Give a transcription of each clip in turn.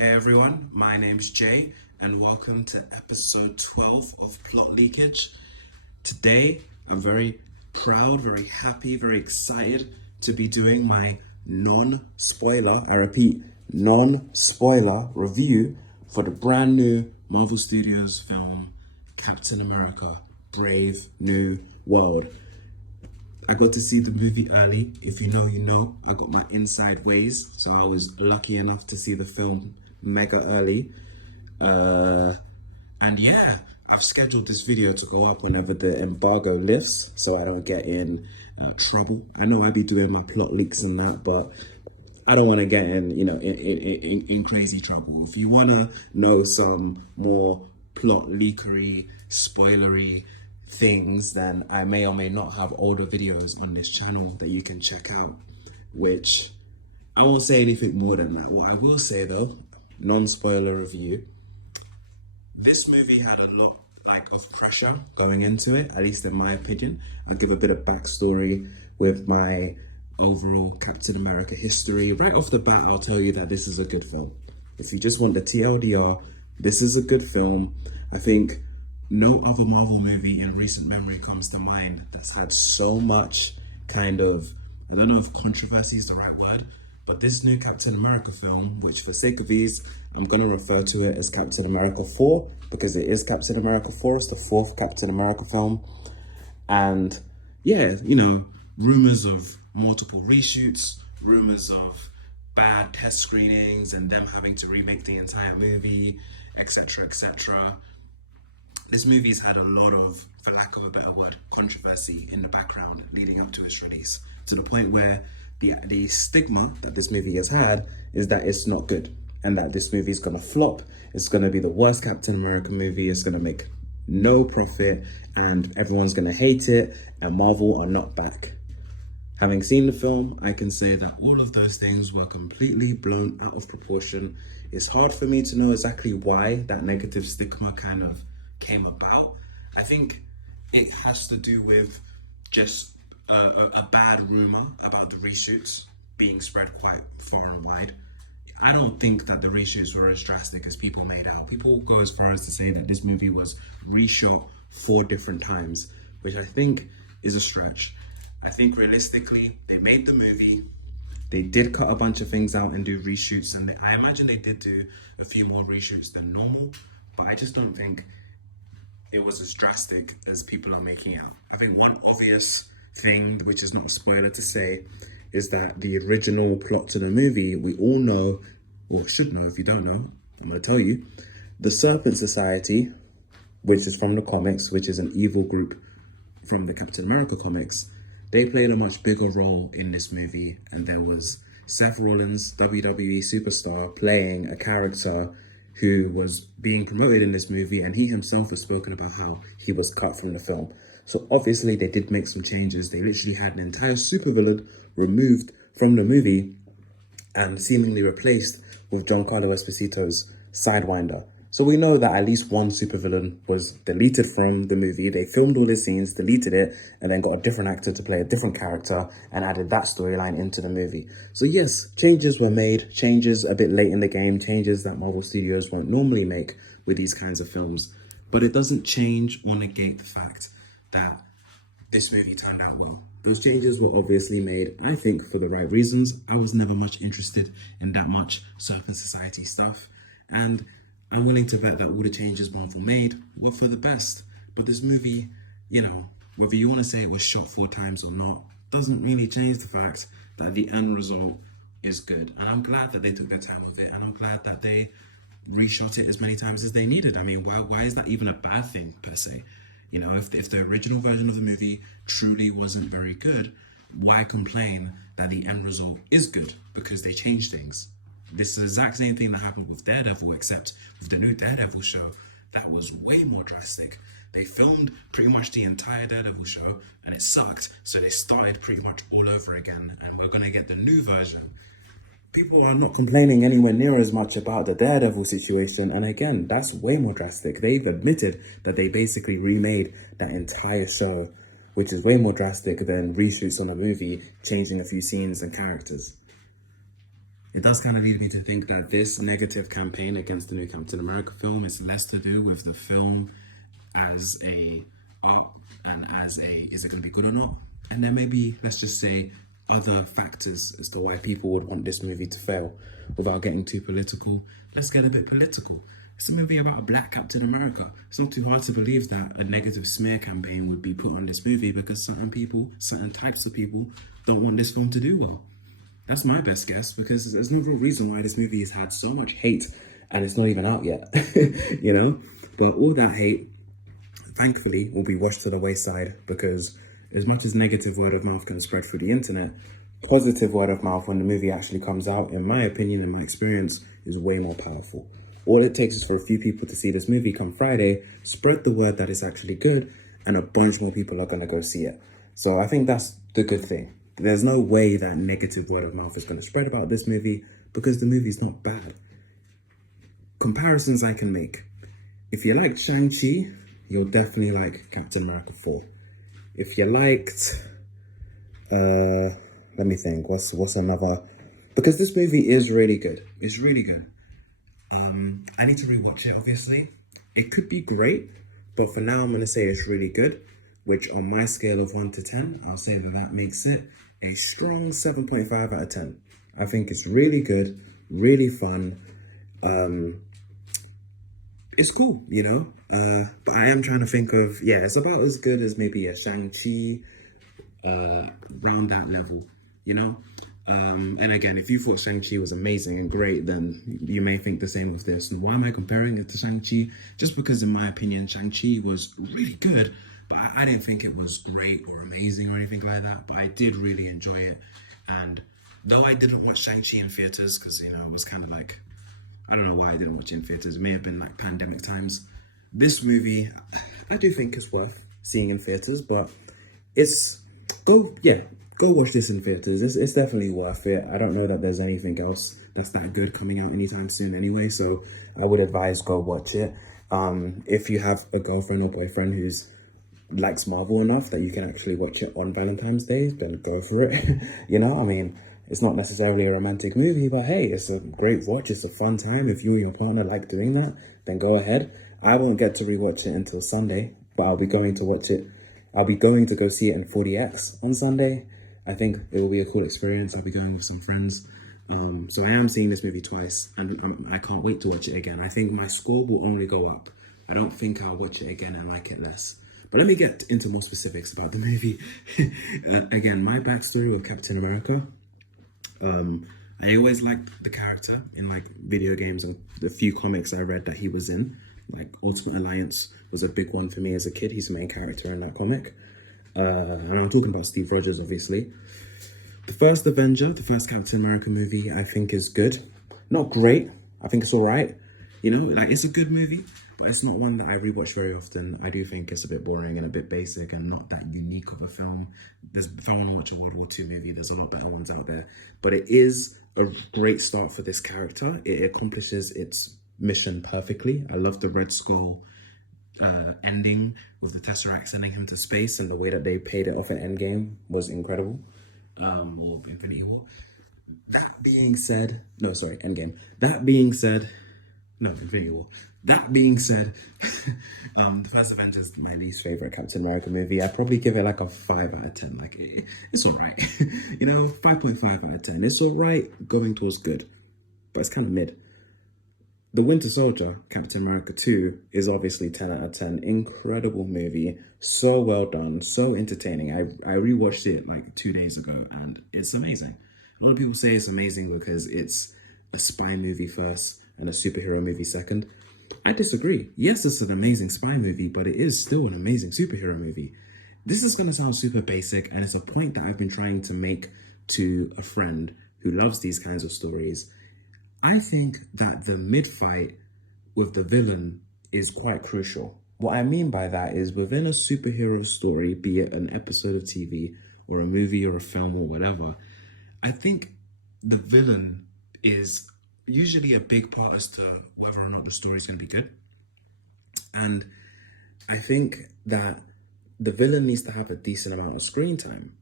Hey everyone, my name's Jay, and welcome to episode 12 of Plot Leakage. Today, I'm very proud, very happy, very excited to be doing my non spoiler, I repeat, non spoiler review for the brand new Marvel Studios film Captain America Brave New World. I got to see the movie early. If you know, you know. I got my inside ways, so I was lucky enough to see the film mega early. And yeah, I've scheduled this video to go up whenever the embargo lifts, so I don't get in trouble. I know I be doing my plot leaks and that, but I don't want to get in crazy trouble. If you want to know some more plot leakery, spoilery things, then I may or may not have older videos on this channel that you can check out, which I won't say anything more than that. What I will say though, non-spoiler review, this movie had a lot of pressure going into it, at least in my opinion. I'll give a bit of backstory with my overall Captain America history. Right off the bat, I'll tell you that this is a good film. If you just want the TLDR, this is a good film. I think no other Marvel movie in recent memory comes to mind that's had so much I don't know if controversy is the right word, but this new Captain America film, which for sake of ease, I'm going to refer to it as Captain America 4, because it is Captain America 4, it's the fourth Captain America film. And yeah, rumors of multiple reshoots, rumors of bad test screenings and them having to remake the entire movie, etc., etc. This movie's had a lot of, for lack of a better word, controversy in the background leading up to its release, to the point where the stigma that this movie has had is that it's not good and that this movie is going to flop. It's going to be the worst Captain America movie. It's going to make no profit and everyone's going to hate it, and Marvel are not back. Having seen the film, I can say that all of those things were completely blown out of proportion. It's hard for me to know exactly why that negative stigma kind of came about. I think it has to do with just a bad rumor about the reshoots being spread quite far and wide. I don't think that the reshoots were as drastic as people made out. People go as far as to say that this movie was reshot 4 different times, which I think is a stretch. I think realistically, they made the movie, they did cut a bunch of things out and do reshoots, and I imagine they did do a few more reshoots than normal, but I just don't think it was as drastic as people are making out. I think one obvious thing, which is not a spoiler to say, is that the original plot to the movie, we all know, or should know if you don't know, I'm going to tell you. The Serpent Society, which is from the comics, which is an evil group from the Captain America comics, they played a much bigger role in this movie, and there was Seth Rollins, WWE superstar, playing a character who was being promoted in this movie, and he himself has spoken about how he was cut from the film. So obviously they did make some changes. They literally had an entire supervillain removed from the movie and seemingly replaced with Giancarlo Esposito's Sidewinder. So we know that at least one supervillain was deleted from the movie. They filmed all the scenes, deleted it, and then got a different actor to play a different character and added that storyline into the movie. So yes, changes were made, changes a bit late in the game, changes that Marvel Studios won't normally make with these kinds of films. But it doesn't change or negate the fact that this movie turned out well. Those changes were obviously made, I think, for the right reasons. I was never much interested in that much Serpent Society stuff, and I'm willing to bet that all the changes Marvel made were for the best. But this movie, whether you want to say it was shot 4 times or not, doesn't really change the fact that the end result is good. And I'm glad that they took their time with it, and I'm glad that they reshot it as many times as they needed. I mean, why is that even a bad thing, per se? If the original version of the movie truly wasn't very good, why complain that the end result is good? Because they changed things. This is the exact same thing that happened with Daredevil, except with the new Daredevil show, that was way more drastic. They filmed pretty much the entire Daredevil show, and it sucked, so they started pretty much all over again, and we're going to get the new version. People are not complaining anywhere near as much about the Daredevil situation, and again, that's way more drastic. They've admitted that they basically remade that entire show, which is way more drastic than reshoots on a movie, changing a few scenes and characters. It does kind of lead me to think that this negative campaign against the new Captain America film is less to do with the film as a art and as a is it going to be good or not, and then maybe let's just say other factors as to why people would want this movie to fail. Without getting too political, let's get a bit political. It's a movie about a black Captain America. It's not too hard to believe that a negative smear campaign would be put on this movie because certain people, certain types of people, don't want this film to do well. That's my best guess, because there's no real reason why this movie has had so much hate and it's not even out yet, you know? But all that hate, thankfully, will be washed to the wayside, because as much as negative word of mouth can spread through the internet, positive word of mouth when the movie actually comes out, in my opinion and my experience, is way more powerful. All it takes is for a few people to see this movie come Friday, spread the word that it's actually good, and a bunch more people are going to go see it. So I think that's the good thing. There's no way that negative word of mouth is going to spread about this movie, because the movie's not bad. Comparisons I can make. If you liked Shang-Chi, you'll definitely like Captain America 4. If you liked, let me think, what's another? Because this movie is really good. It's really good. I need to rewatch it, obviously. It could be great, but for now I'm going to say it's really good, which on my scale of 1 to 10, I'll say that makes it a strong 7.5 out of 10. I think it's really good, really fun. It's cool, you know? But I am trying to think of, it's about as good as maybe a Shang-Chi, around that level, you know? And again, if you thought Shang-Chi was amazing and great, then you may think the same of this. And why am I comparing it to Shang-Chi? Just because, in my opinion, Shang-Chi was really good, but I didn't think it was great or amazing or anything like that. But I did really enjoy it. And though I didn't watch Shang-Chi in theaters, because, you know, it was kind of like, I don't know why I didn't watch it in theaters. It may have been like pandemic times. This movie, I do think it's worth seeing in theaters, but go watch this in theaters. It's definitely worth it. I don't know that there's anything else that's that good coming out anytime soon anyway, so I would advise go watch it. If you have a girlfriend or boyfriend who's likes Marvel enough that you can actually watch it on Valentine's Day, then go for it. You know, I mean, it's not necessarily a romantic movie, but hey, it's a great watch. It's a fun time. If you and your partner like doing that, then go ahead. I won't get to rewatch it until Sunday, but I'll be going to watch it. I'll be going to go see it in 4DX on Sunday. I think it will be a cool experience. I'll be going with some friends. So I am seeing this movie twice, and I can't wait to watch it again. I think my score will only go up. I don't think I'll watch it again and like it less. But let me get into more specifics about the movie. Again, my backstory with Captain America. I always liked the character in like video games and the few comics I read that he was in. Like Ultimate Alliance was a big one for me as a kid. He's the main character in that comic. And I'm talking about Steve Rogers, obviously. The first Avenger, the first Captain America movie, I think is good. Not great. I think it's all right. You know, like it's a good movie, but it's not one that I rewatch very often. I do think it's a bit boring and a bit basic and not that unique of a film. If I want to watch a World War II movie, there's a lot better ones out there. But it is a great start for this character. It accomplishes its mission perfectly. I love the Red Skull ending with the Tesseract sending him to space, and the way that they paid it off in Endgame was incredible. Or Infinity War. That being said, Infinity War. That being said, the first Avenger is my least favorite Captain America movie. I'd probably give it like a 5 out of 10. Like it's all right, you know, 5.5 out of 10. It's all right, going towards good, but it's kind of mid. The Winter Soldier, Captain America 2, is obviously 10 out of 10. Incredible movie. So well done. So entertaining. I rewatched it like 2 days ago and it's amazing. A lot of people say it's amazing because it's a spy movie first and a superhero movie second. I disagree. Yes, it's an amazing spy movie, but it is still an amazing superhero movie. This is going to sound super basic, and it's a point that I've been trying to make to a friend who loves these kinds of stories. I think that the mid-fight with the villain is quite crucial. What I mean by that is within a superhero story, be it an episode of TV or a movie or a film or whatever, I think the villain is usually a big part as to whether or not the story is going to be good. And I think that the villain needs to have a decent amount of screen time.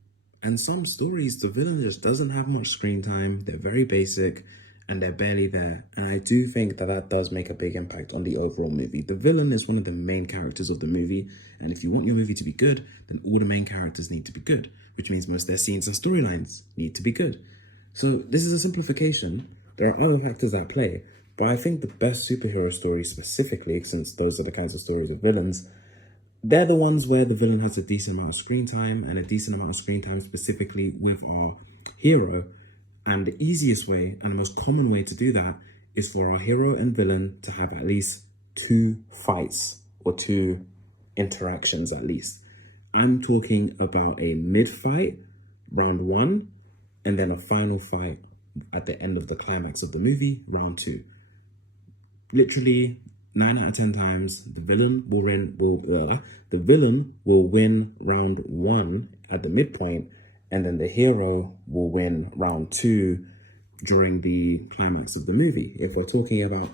And some stories, the villain just doesn't have much screen time. They're very basic. and they're barely there. And I do think that that does make a big impact on the overall movie. The villain is one of the main characters of the movie, and if you want your movie to be good, then all the main characters need to be good, which means most of their scenes and storylines need to be good. So this is a simplification. There are other factors at play, but I think the best superhero stories specifically, since those are the kinds of stories of villains, they're the ones where the villain has a decent amount of screen time, and a decent amount of screen time specifically with our hero. And the easiest way and the most common way to do that is for our hero and villain to have at least 2 fights or 2 interactions at least. I'm talking about a mid-fight, round 1, and then a final fight at the end of the climax of the movie, round 2. Literally 9 out of 10 times, the villain will win round 1 at the midpoint, and then the hero will win round 2 during the climax of the movie. If we're talking about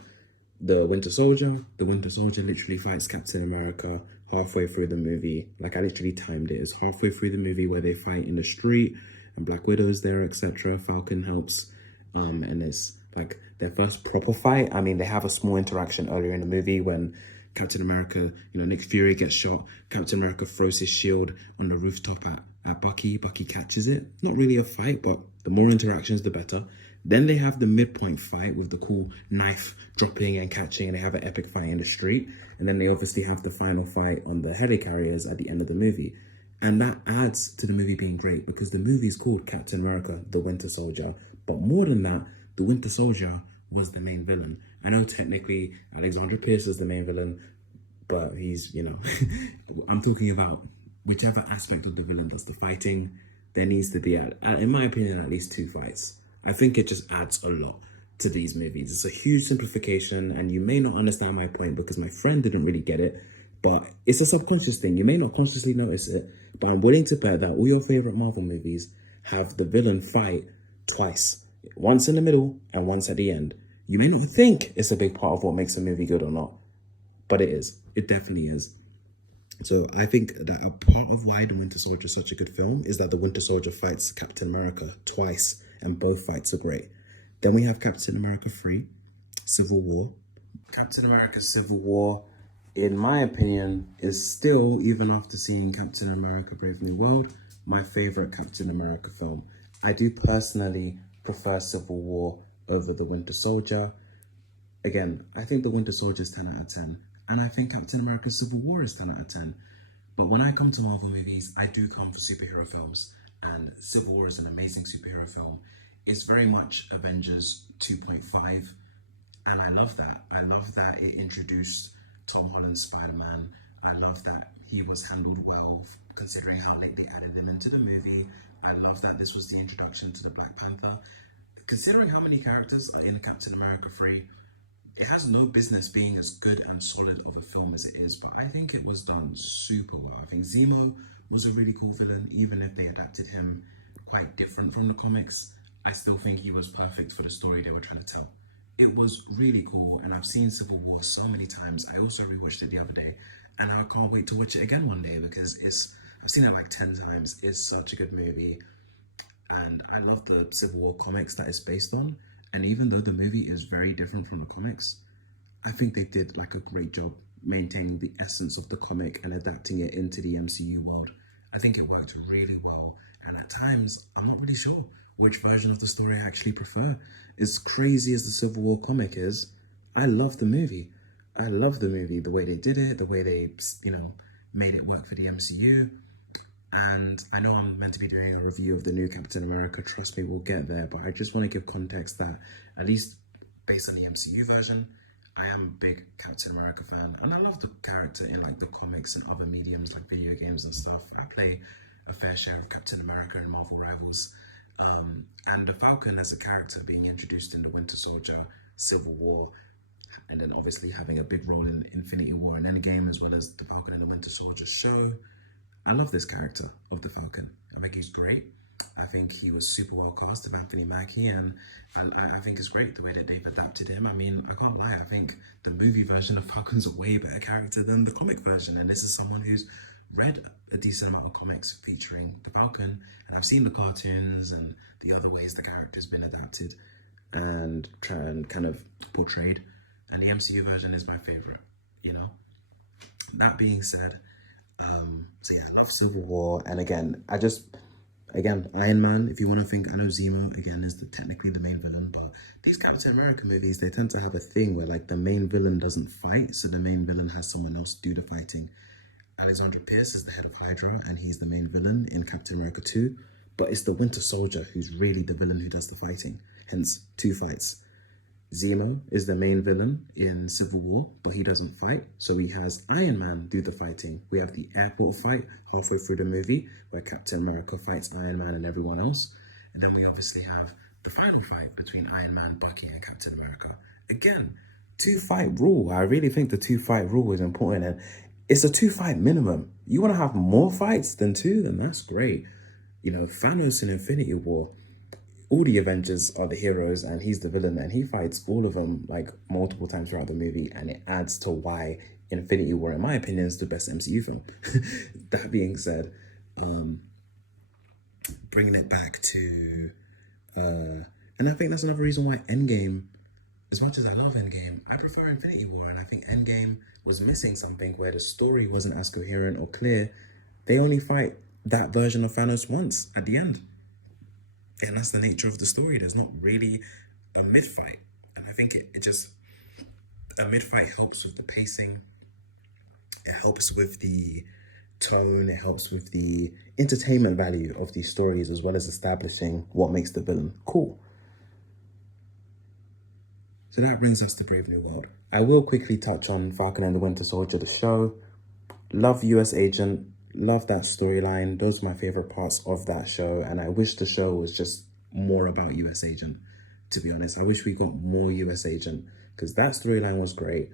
the Winter Soldier literally fights Captain America halfway through the movie. Like, I literally timed it. It's halfway through the movie where they fight in the street, and Black Widow's there, etc. Falcon helps, and it's like their first proper fight. I mean, they have a small interaction earlier in the movie when Captain America, Nick Fury gets shot. Captain America throws his shield on the rooftop at Bucky. Bucky catches it. Not really a fight, but the more interactions, the better. Then they have the midpoint fight with the cool knife dropping and catching, and they have an epic fight in the street. And then they obviously have the final fight on the helicarriers at the end of the movie. And that adds to the movie being great because the movie is called Captain America, The Winter Soldier. But more than that, the Winter Soldier was the main villain. I know technically Alexandra Pierce is the main villain, but he's, I'm talking about whichever aspect of the villain does the fighting, there needs to be, in my opinion, at least 2 fights. I think it just adds a lot to these movies. It's a huge simplification, and you may not understand my point because my friend didn't really get it, but it's a subconscious thing. You may not consciously notice it, but I'm willing to bet that all your favorite Marvel movies have the villain fight twice. Once in the middle and once at the end. You may not think it's a big part of what makes a movie good or not, but it is. It definitely is. So I think that a part of why The Winter Soldier is such a good film is that the Winter Soldier fights Captain America twice, and both fights are great. Then we have Captain America 3, Civil War. Captain America Civil War, in my opinion, is still, even after seeing Captain America Brave New World, my favorite Captain America film. I do personally prefer Civil War over The Winter Soldier. Again, I think The Winter Soldier is 10 out of 10. And I think Captain America Civil War is 10 out of 10. But when I come to Marvel movies, I do come for superhero films. And Civil War is an amazing superhero film. It's very much Avengers 2.5. And I love that. I love that it introduced Tom Holland's Spider-Man. I love that he was handled well, considering how late they added him into the movie. I love that this was the introduction to the Black Panther. Considering how many characters are in Captain America 3, it has no business being as good and solid of a film as it is, but I think it was done super well. I think Zemo was a really cool villain, even if they adapted him quite different from the comics. I still think he was perfect for the story they were trying to tell. It was really cool, and I've seen Civil War so many times. I also rewatched it the other day, and I can't wait to watch it again one day because I've seen it like 10 times. It's such a good movie, and I love the Civil War comics that it's based on. And even though the movie is very different from the comics, I think they did like a great job maintaining the essence of the comic and adapting it into the MCU world. I think it worked really well, and at times I'm not really sure which version of the story I actually prefer. As crazy as the Civil War comic is, I love the movie. I love the movie, the way they did it, the way they, made it work for the MCU. And I know I'm meant to be doing a review of the new Captain America. Trust me, we'll get there. But I just want to give context that, at least based on the MCU version, I am a big Captain America fan. And I love the character in like the comics and other mediums like video games and stuff. I play a fair share of Captain America and Marvel Rivals. And the Falcon as a character being introduced in the Winter Soldier, Civil War, and then obviously having a big role in Infinity War and Endgame, as well as the Falcon and the Winter Soldier show. I love this character of the Falcon. I think he's great. I think he was super well cast of Anthony Mackie, and I think it's great the way that they've adapted him. I mean, I can't lie, I think the movie version of Falcon's a way better character than the comic version, and this is someone who's read a decent amount of comics featuring the Falcon, and I've seen the cartoons and the other ways the character's been adapted. and try and kind of portrayed. And the MCU version is my favorite, you know? That being said, so yeah, I love Civil War. And again, Iron Man, if you want to think, I know Zemo, again, is technically the main villain, but these Captain America movies, they tend to have a thing where, like, the main villain doesn't fight, so the main villain has someone else do the fighting. Alexander Pierce is the head of Hydra, and he's the main villain in Captain America 2, but it's the Winter Soldier who's really the villain who does the fighting, hence 2 fights. Zemo is the main villain in Civil War, but he doesn't fight, so he has Iron Man do the fighting. We have the airport fight halfway through the movie, where Captain America fights Iron Man and everyone else. And then we obviously have the final fight between Iron Man, Bucky, and Captain America. Again, 2-fight rule. I really think the 2-fight rule is important, and it's a 2-fight minimum. You want to have more fights than 2, then that's great. You know, Thanos in Infinity War, all the Avengers are the heroes and he's the villain, and he fights all of them like multiple times throughout the movie, and it adds to why Infinity War, in my opinion, is the best MCU film. That being said, bringing it back to, and I think that's another reason why Endgame, as much as I love Endgame, I prefer Infinity War, and I think Endgame was missing something where the story wasn't as coherent or clear. They only fight that version of Thanos once at the end. And that's the nature of the story. There's not really a mid-fight. And I think it just, a mid-fight helps with the pacing. It helps with the tone. It helps with the entertainment value of these stories, as well as establishing what makes the villain cool. So that brings us to Brave New World. I will quickly touch on Falcon and the Winter Soldier, the show. Love US Agent. Love that storyline. Those are my favorite parts of that show, and I wish the show was just more about US Agent, to be honest. I wish we got more US Agent, because that storyline was great.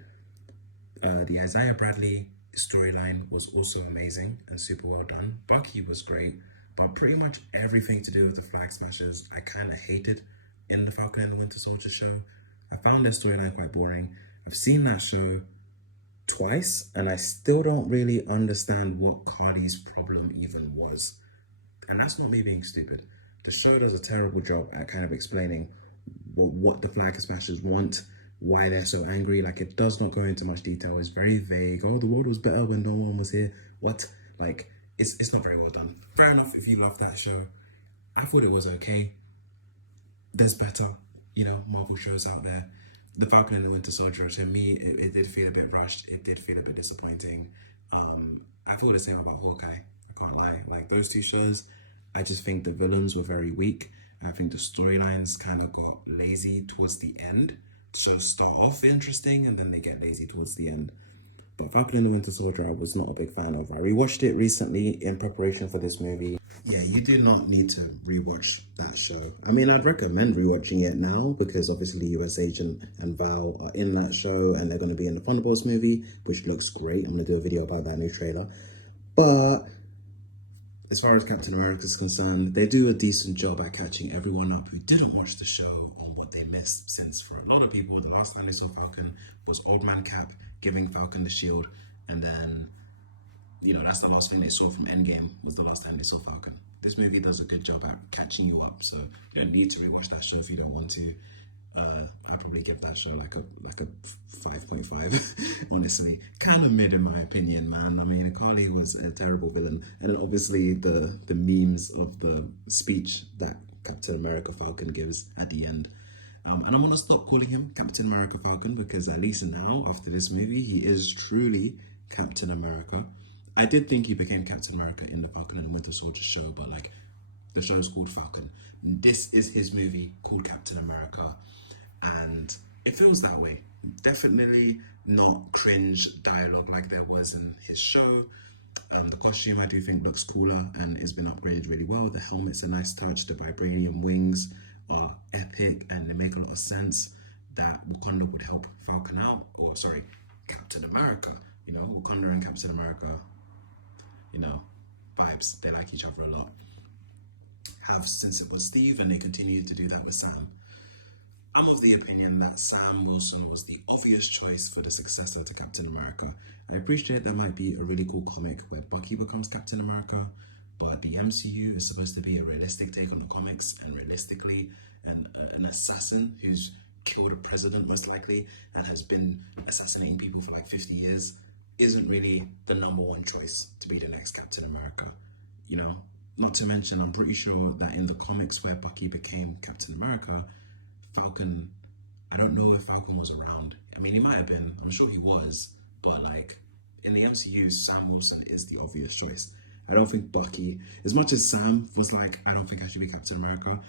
The Isaiah Bradley storyline was also amazing and super well done. Bucky was great, but pretty much everything to do with the Flag Smashers I kind of hated in the Falcon and the Winter Soldier show. I found their storyline quite boring. I've seen that show twice, and I still don't really understand what Carly's problem even was. And that's not me being stupid. The show does a terrible job at kind of explaining what the Flag Smashers want, why they're so angry. Like, it does not go into much detail. It's very vague. Oh, the world was better when no one was here. What? Like, it's not very well done. Fair enough if you love that show. I thought it was okay. There's better, Marvel shows out there. The Falcon and the Winter Soldier, to me, it did feel a bit rushed. It did feel a bit disappointing. I feel the same about Hawkeye. I can't lie. Like, those 2 shows, I just think the villains were very weak. I think the storylines kind of got lazy towards the end. Shows start off interesting and then they get lazy towards the end. But Falcon and the Winter Soldier, I was not a big fan of. I rewatched it recently in preparation for this movie. Yeah, you do not need to rewatch that show. I mean, I'd recommend rewatching it now, because obviously US Agent and Val are in that show, and they're going to be in the Thunderbolts movie, which looks great. I'm going to do a video about that new trailer. But as far as Captain America is concerned, they do a decent job at catching everyone up who didn't watch the show on what they missed, since for a lot of people, the last time they saw Falcon was Old Man Cap giving Falcon the shield, and then, that's the last thing they saw from Endgame, was the last time they saw Falcon. This movie does a good job at catching you up, so you don't need to rewatch that show if you don't want to. I'd probably give that show like a 5.5, honestly. Kind of mid in my opinion, man. I mean, Carly was a terrible villain, and then obviously the memes of the speech that Captain America Falcon gives at the end. And I'm going to stop calling him Captain America Falcon, because at least now, after this movie, he is truly Captain America. I did think he became Captain America in the Falcon and the Winter Soldier show, but like, the show's called Falcon. This is his movie called Captain America, and it feels that way. Definitely not cringe dialogue like there was in his show. The costume, I do think, looks cooler and has been upgraded really well. The helmet's a nice touch. The vibranium wings are epic, and they make a lot of sense that Wakanda would help Falcon out, or sorry, Captain America. Wakanda and Captain America, vibes. They like each other a lot. Have since it was Steve, and they continue to do that with Sam. I'm of the opinion that Sam Wilson was the obvious choice for the successor to Captain America. I appreciate that might be a really cool comic where Bucky becomes Captain America, but the MCU is supposed to be a realistic take on the comics, and realistically, an assassin who's killed a president most likely and has been assassinating people for like 50 years isn't really the number one choice to be the next Captain America. You know, not to mention, I'm pretty sure that in the comics where Bucky became Captain America, Falcon, I don't know if Falcon was around. I mean, he might have been, I'm sure he was, but like in the MCU, Sam Wilson is the obvious choice. I don't think Bucky, as much as Sam was like, I don't think I should be Captain America,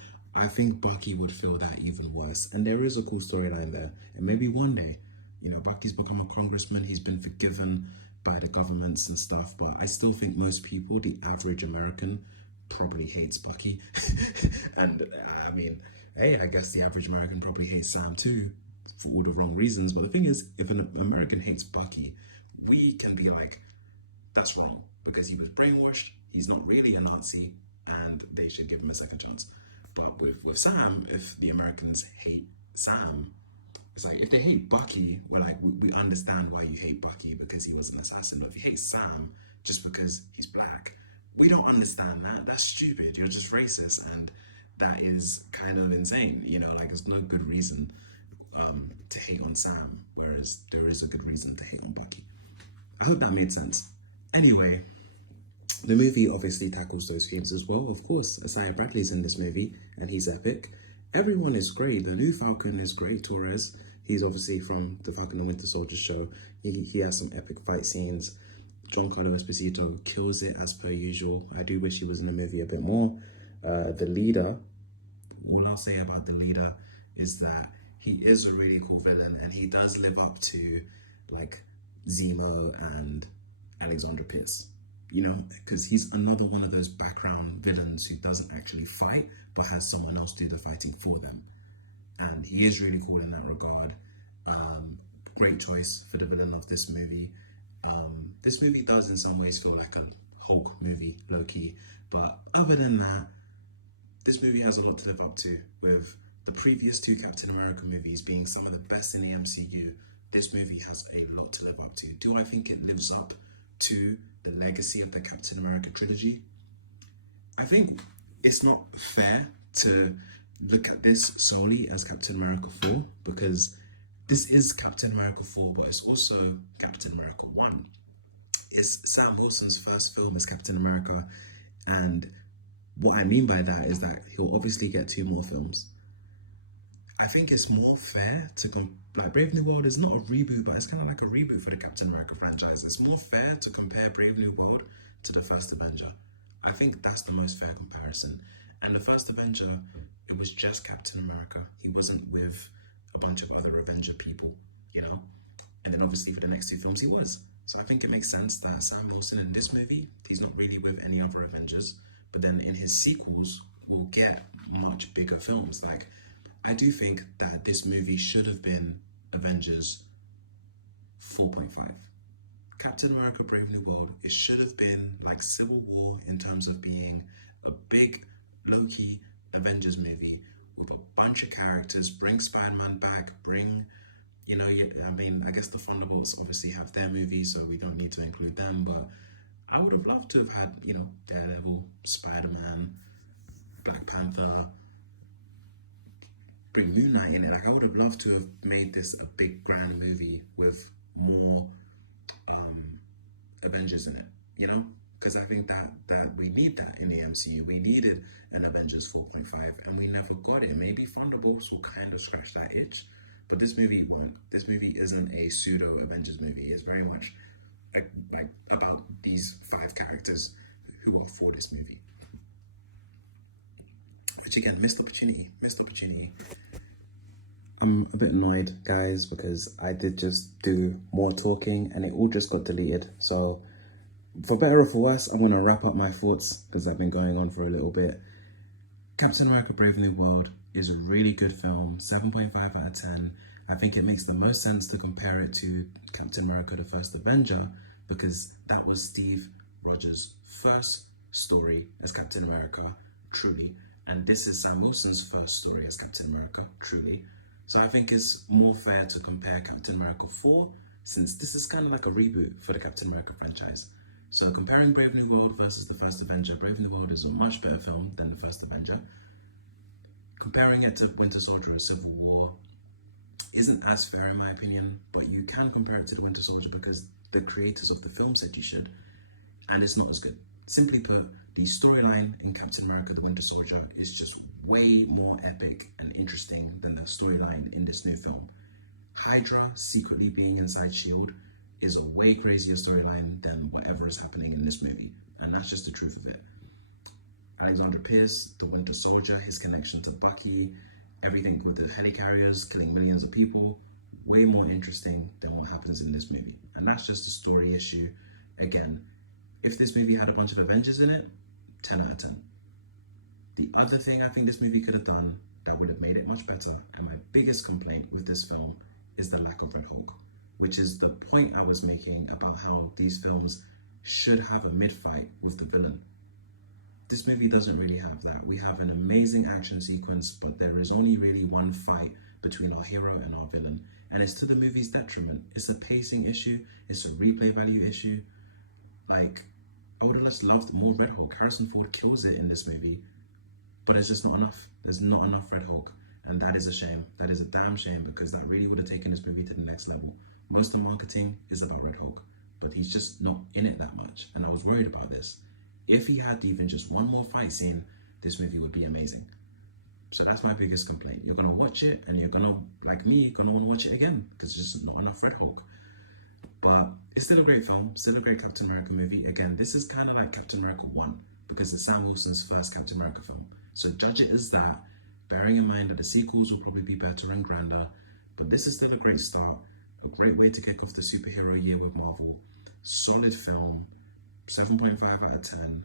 I think Bucky would feel that even worse. And there is a cool storyline there. And maybe one day, you know, Bucky's become a congressman, he's been forgiven by the governments and stuff, but I still think most people, the average American, probably hates Bucky. And I mean, hey, I guess the average American probably hates Sam too, for all the wrong reasons. But the thing is, if an American hates Bucky, we can be like, that's wrong because he was brainwashed, he's not really a Nazi, and they should give him a second chance. But with Sam, if the Americans hate Sam, it's like if they hate Bucky, we're like, we understand why you hate Bucky because he was an assassin. But if you hate Sam just because he's black, we don't understand that. That's stupid. You're just racist, and that is kind of insane. You know, like there's no good reason to hate on Sam, whereas there is a good reason to hate on Bucky. I hope that made sense. Anyway, the movie obviously tackles those themes as well. Of course, Isaiah Bradley's in this movie, and he's epic. Everyone is great. The new Falcon is great, Torres. He's obviously from the Falcon and Winter Soldier show. He has some epic fight scenes. Giancarlo Esposito kills it as per usual. I do wish he was in the movie a bit more. The leader, all I'll say about the leader is that he is a really cool villain, and he does live up to like Zemo and Alexandra Pierce, you know, because he's another one of those background villains who doesn't actually fight but has someone else do the fighting for them, and he is really cool in that regard. Great choice for the villain of this movie. This movie does in some ways feel like a Hulk movie, low-key, but other than that, this movie has a lot to live up to. With the previous two Captain America movies being some of the best in the MCU, this movie has a lot to live up to. Do I think it lives up to the legacy of the Captain America trilogy? I think it's not fair to look at this solely as Captain America 4, because this is Captain America 4, but it's also Captain America 1. It's Sam Wilson's first film as Captain America, and what I mean by that is that he'll obviously get 2 more films. I think it's more fair to like Brave New World is not a reboot, but it's kind of like a reboot for the Captain America franchise. It's more fair to compare Brave New World to the First Avenger. I think that's the most fair comparison. And the First Avenger, it was just Captain America. He wasn't with a bunch of other Avenger people, you know? And then obviously for the next 2 films he was. So I think it makes sense that Sam Wilson in this movie, he's not really with any other Avengers, but then in his sequels, we'll get much bigger films. Like, I do think that this movie should have been Avengers 4.5. Captain America Brave New World, it should have been like Civil War in terms of being a big, low-key Avengers movie with a bunch of characters. Bring Spider-Man back, bring, you know, I mean, I guess the Thunderbolts obviously have their movies, so we don't need to include them, but I would have loved to have had, you know, Daredevil, Spider-Man, Black Panther, bring Moon Knight in it. Like, I would have loved to have made this a big grand movie with more Avengers in it, you know? Because I think that we need that in the MCU. We needed an Avengers 4.5, and we never got it. Maybe Thunderbolts will kind of scratch that itch, but this movie won't. This movie isn't a pseudo Avengers movie. It's very much like about these 5 characters who are for this movie. Which again, missed opportunity. I'm a bit annoyed, guys, because I did just do more talking and it all just got deleted. So for better or for worse, I'm going to wrap up my thoughts because I've been going on for a little bit. Captain America Brave New World is a really good film, 7.5 out of 10. I think it makes the most sense to compare it to Captain America the First Avenger because that was Steve Rogers' first story as Captain America, truly. And this is Sam Wilson's first story as Captain America, truly. So I think it's more fair to compare Captain America 4, since this is kind of like a reboot for the Captain America franchise. So comparing Brave New World versus the First Avenger, Brave New World is a much better film than the First Avenger. comparing it to Winter Soldier or Civil War isn't as fair in my opinion, but you can compare it to the Winter Soldier because the creators of the film said you should, and it's not as good. Simply put, the storyline in Captain America the Winter Soldier is just way more epic and interesting than the storyline in this new film. Hydra secretly being inside S.H.I.E.L.D. is a way crazier storyline than whatever is happening in this movie, and that's just the truth of it. Alexandra Pierce, the Winter Soldier, his connection to Bucky, everything with the helicarriers killing millions of people, way more interesting than what happens in this movie. And that's just a story issue. Again, if this movie had a bunch of Avengers in it, 10 out of 10. The other thing I think this movie could have done that would have made it much better, and my biggest complaint with this film, is the lack of Red Hulk, which is the point I was making about how these films should have a mid-fight with the villain. This movie doesn't really have that. We have an amazing action sequence, but there is only really one fight between our hero and our villain, and it's to the movie's detriment. It's a pacing issue, it's a replay value issue. Like, I would have just loved more Red Hulk. Harrison Ford kills it in this movie, but it's just not enough. There's not enough Red Hulk, and that is a shame. That is a damn shame, because that really would have taken this movie to the next level. Most of the marketing is about Red Hulk, but he's just not in it that much, and I was worried about this. If he had even just one more fight scene, this movie would be amazing. So that's my biggest complaint. You're gonna watch it, and you're gonna, like me, gonna want to watch it again, because there's just not enough Red Hulk. But it's still a great film, still a great Captain America movie. Again, this is kind of like Captain America 1, because it's Sam Wilson's first Captain America film. So judge it as that, bearing in mind that the sequels will probably be better and grander. But this is still a great start, a great way to kick off the superhero year with Marvel. Solid film, 7.5 out of 10.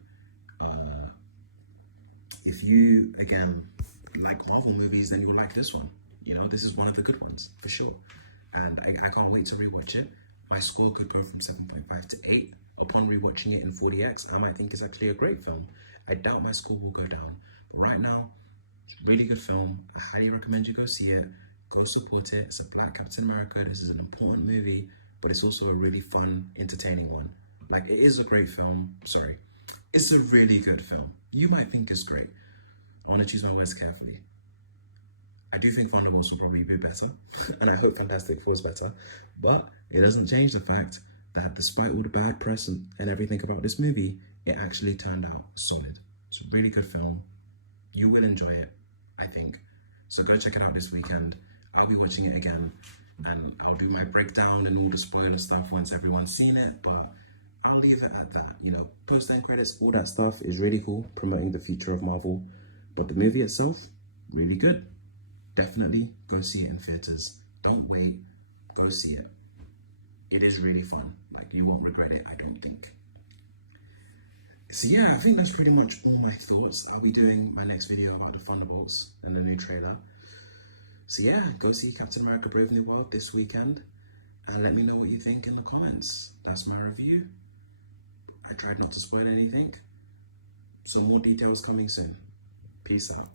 If you, again, like Marvel movies, then you'll like this one. You know, this is one of the good ones, for sure. And I can't wait to rewatch it. My score could go from 7.5 to 8. Upon rewatching it in 40x, I might think it's actually a great film. I doubt my score will go down. But right now, it's a really good film. I highly recommend you go see it. Go support it. It's a Black Captain America. This is an important movie, but it's also a really fun, entertaining one. Like, it is a great film. Sorry. It's a really good film. You might think it's great. I want to choose my words carefully. I do think Thunderbolts will probably be better, and I hope Fantastic Four is better, but it doesn't change the fact that despite all the bad press and everything about this movie, it actually turned out solid. It's a really good film. You will enjoy it, I think. So go check it out this weekend. I'll be watching it again, and I'll do my breakdown and all the spoiler stuff once everyone's seen it, but I'll leave it at that. You know, post-end credits, all that stuff is really cool, promoting the future of Marvel, but the movie itself, really good. Definitely go see it in theaters. Don't wait, go see it. It is really fun. Like, you won't regret it, I don't think. So yeah, I think that's pretty much all my thoughts. I'll be doing my next video about the Thunderbolts and the new trailer. So yeah, go see Captain America Brave New World this weekend, and let me know what you think in the comments. That's my review. I tried not to spoil anything, so more details coming soon. Peace out.